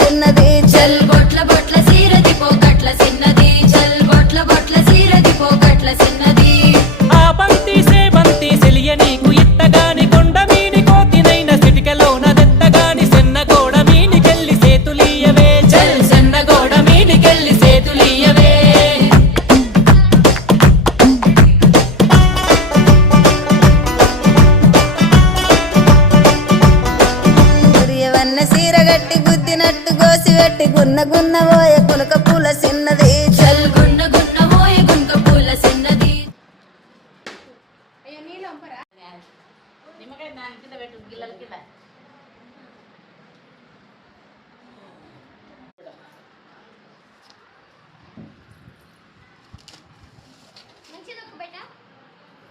చిన్నది చల్ బొట్ల బొట్ల సీరది పోకట్ల చిన్నది చల్ బొట్ల బొట్ల సీరది పోకట్ల చిన్నది ఆ బంతి సేబంతి సెలియ నీకు ఇత్తగాని కొండ మీని కోతినైన సిటికలోన దెత్తగాని సెన్న గోడ మీనికెళ్ళి సేతులీయవే చల్ సెన్న గోడ మీనికెళ్ళి సేతులీయవే గురియవన్న సీరగట్టి గుద్దినట్టు గోసిపెట్టి గున్న గున్న పోయే కులక పూల చిన్నది చల్ గున్న గున్న మోయ గుంక పూల చిన్నది నిమ్మకాయ దాని కింద పెట్టు గిల్లల కింద